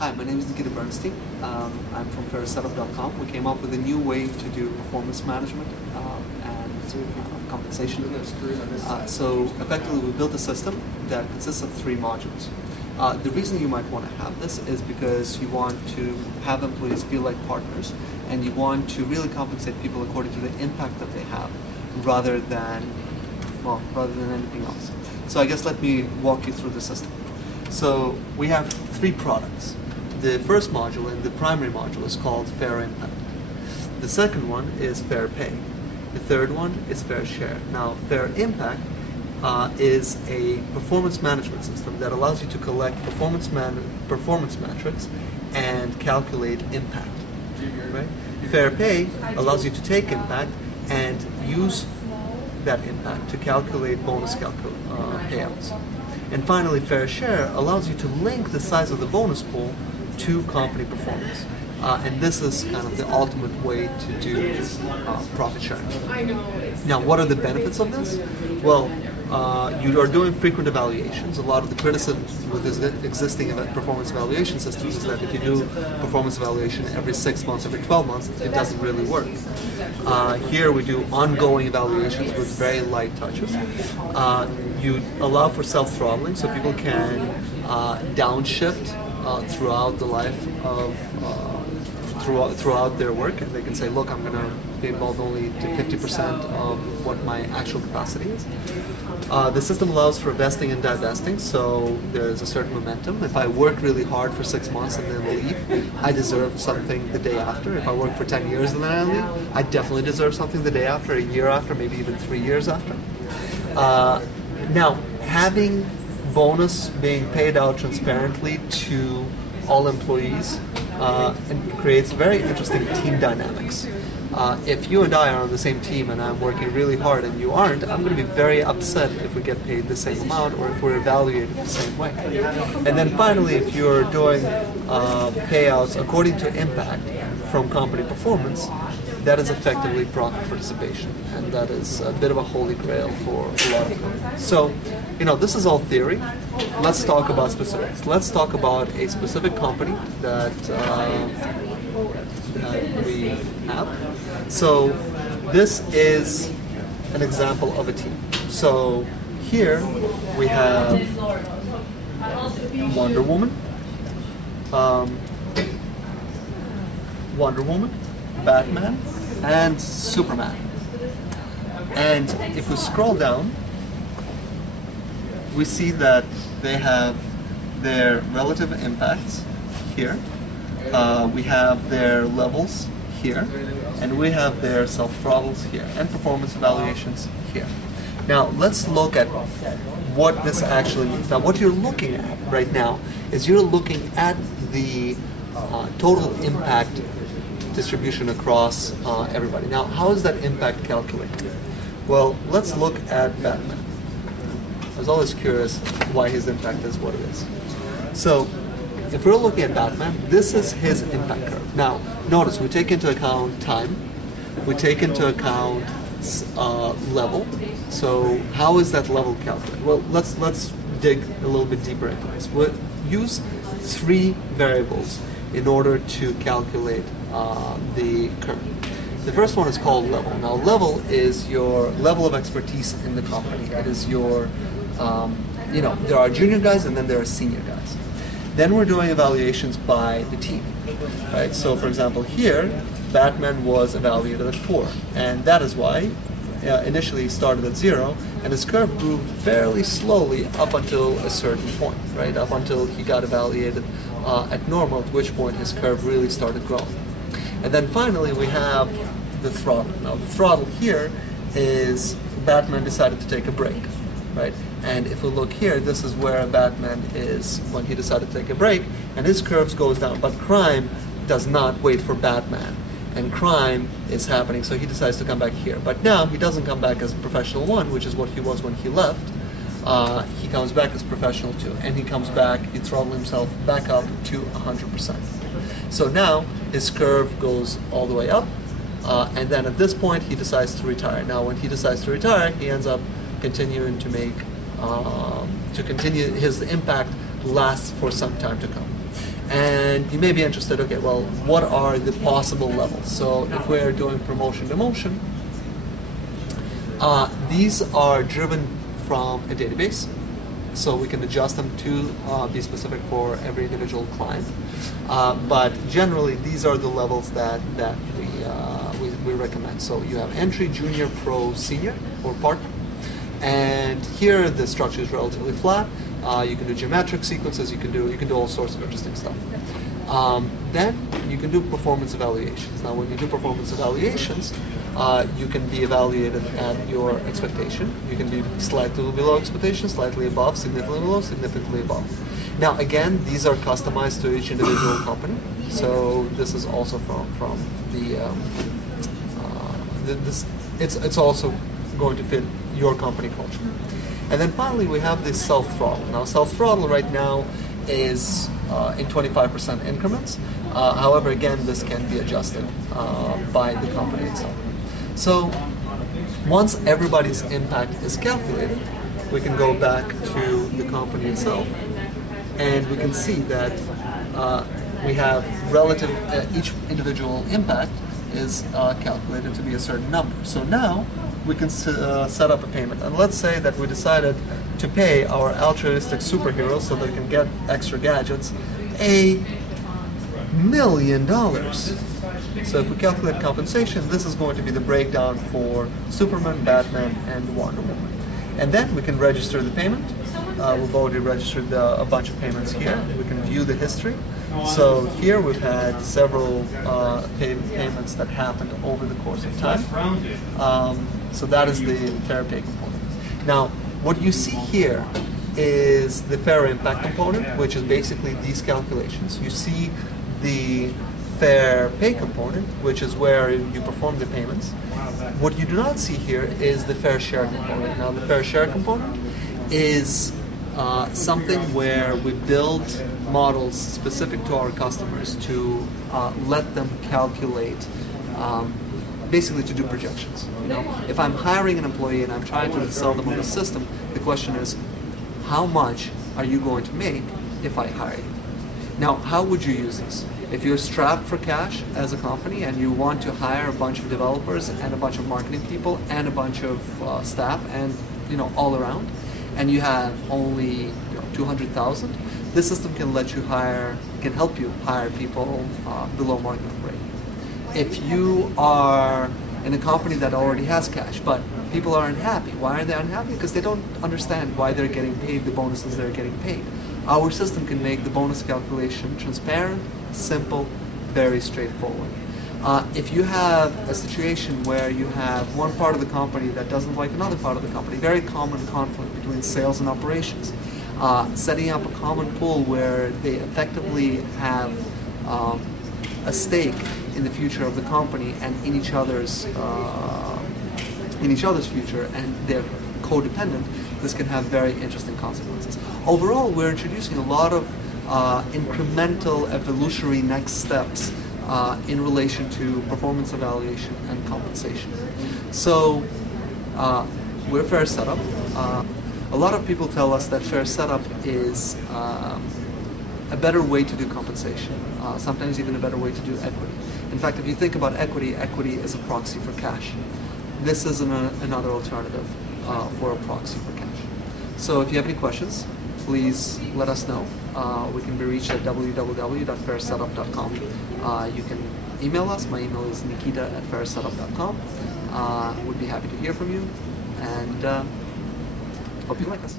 Hi, my name is Nikita Bernstein. I'm from FairSetup.com. We came up with a new way to do performance management and compensation. So effectively, we built a system that consists of 3 modules. The reason you might want to have this is because you want to have employees feel like partners, and you want to really compensate people according to the impact that they have, rather than anything else. So I guess let me walk you through the system. So we have 3 products. The first module and the primary module is called Fair Impact. The second one is Fair Pay. The third one is Fair Share. Now, Fair Impact is a performance management system that allows you to collect performance metrics and calculate impact. Right? Fair Pay allows you to take impact and use that impact to calculate bonus payouts. And finally, Fair Share allows you to link the size of the bonus pool to company performance. And this is kind of the ultimate way to do profit sharing. Now, what are the benefits of this? Well, you are doing frequent evaluations. A lot of the criticism with existing performance evaluation systems is that if you do performance evaluation every 6 months, every 12 months, it doesn't really work. Here we do ongoing evaluations with very light touches. You allow for self-throttling, so people can downshift throughout the life of throughout their work, and they can say, look, I'm going to be involved only to 50% of what my actual capacity is. The system allows for vesting and divesting, so there's a certain momentum. If I work really hard for 6 months and then leave, I deserve something the day after. If I work for 10 years and then I leave, I definitely deserve something the day after, a year after, maybe even 3 years after. Now, having bonus being paid out transparently to all employees and creates very interesting team dynamics. If you and I are on the same team and I'm working really hard and you aren't, I'm going to be very upset if we get paid the same amount or if we're evaluated the same way. And then finally, if you're doing payouts according to impact from company performance, that is effectively profit participation, and that is a bit of a holy grail for a lot of companies. So, this is all theory. Let's talk about specifics. Let's talk about a specific company that we have. So, this is an example of a team. So, here we have Wonder Woman, Batman, and Superman. And if we scroll down, we see that they have their relative impacts here. We have their levels here, and we have their self-throttles here, and performance evaluations here. Now, let's look at what this actually means. Now, what you're looking at right now is you're looking at the total impact distribution across everybody. Now, how is that impact calculated? Well, let's look at Batman. I was always curious why his impact is what it is. So, if we're looking at Batman, this is his impact curve. Now, notice we take into account time, we take into account level. So, how is that level calculated? Well, let's dig a little bit deeper into this. We'll use 3 variables in order to calculate the curve. The first one is called level. Now, level is your level of expertise in the company. It is your, there are junior guys and then there are senior guys. Then we're doing evaluations by the team, right? So, for example, here, Batman was evaluated at 4, and that is why initially he started at 0, and his curve grew fairly slowly up until a certain point, right? Up until he got evaluated at normal, at which point his curve really started growing. And then finally we have the throttle. Now the throttle here is Batman decided to take a break, right? And if we look here, this is where Batman is when he decided to take a break, and his curves goes down. But crime does not wait for Batman, and crime is happening, so he decides to come back here. But now he doesn't come back as professional 1, which is what he was when he left. He comes back as professional 2, and he comes back, he throttles himself back up to 100%. So now his curve goes all the way up, and then at this point he decides to retire. Now when he decides to retire, he ends up continuing to continue his impact lasts for some time to come. And you may be interested, okay, well, what are the possible levels? So if we're doing promotion demotion, these are driven from a database, so we can adjust them to be specific for every individual client. But generally, these are the levels that we recommend. So you have entry, junior, pro, senior, or partner. And here the structure is relatively flat. You can do geometric sequences. You can do all sorts of interesting stuff. Then you can do performance evaluations. Now, when you do performance evaluations, you can be evaluated at your expectation. You can be slightly below expectation, slightly above, significantly below, significantly above. Now, again, these are customized to each individual company. So this is also from the it's also going to fit your company culture. And then finally, we have this self-throttle. Now, self-throttle right now is in 25% increments. However, again, this can be adjusted by the company itself. So once everybody's impact is calculated, we can go back to the company itself, and we can see that we have relative, each individual impact is calculated to be a certain number. So now we can set up a payment. And let's say that we decided to pay our altruistic superheroes so they can get extra gadgets $1 million. So if we calculate compensation, this is going to be the breakdown for Superman, Batman, and Wonder Woman. And then we can register the payment. We've already registered a bunch of payments here. We can view the history. So here we've had several payments that happened over the course of time. So that is the fair pay component. Now, what you see here is the fair impact component, which is basically these calculations. You see the fair pay component, which is where you perform the payments. What you do not see here is the fair share component. Now, the fair share component is something where we build models specific to our customers to let them calculate, basically to do projections. You know, if I'm hiring an employee and I'm trying to sell them on the system, the question is, how much are you going to make if I hire you? Now, how would you use this? If you're strapped for cash as a company and you want to hire a bunch of developers and a bunch of marketing people and a bunch of staff and all around, and you have only 200,000, this system can help you hire people below market rate. If you are in a company that already has cash, but people are unhappy. Why are they unhappy? Because they don't understand why they're getting paid the bonuses they're getting paid. Our system can make the bonus calculation transparent, simple, very straightforward. If you have a situation where you have one part of the company that doesn't like another part of the company, very common conflict between sales and operations, setting up a common pool where they effectively have a stake in the future of the company and in each other's future, and they're codependent, this can have very interesting consequences. Overall, we're introducing a lot of incremental evolutionary next steps in relation to performance evaluation and compensation. So we're FairSetup. A lot of people tell us that FairSetup is a better way to do compensation, sometimes even a better way to do equity. In fact, if you think about equity, equity is a proxy for cash. This is another alternative for a proxy for cash. So if you have any questions, please let us know. We can be reached at www.fairsetup.com. You can email us. My email is nikita@fairsetup.com. We'd be happy to hear from you, and hope you like us.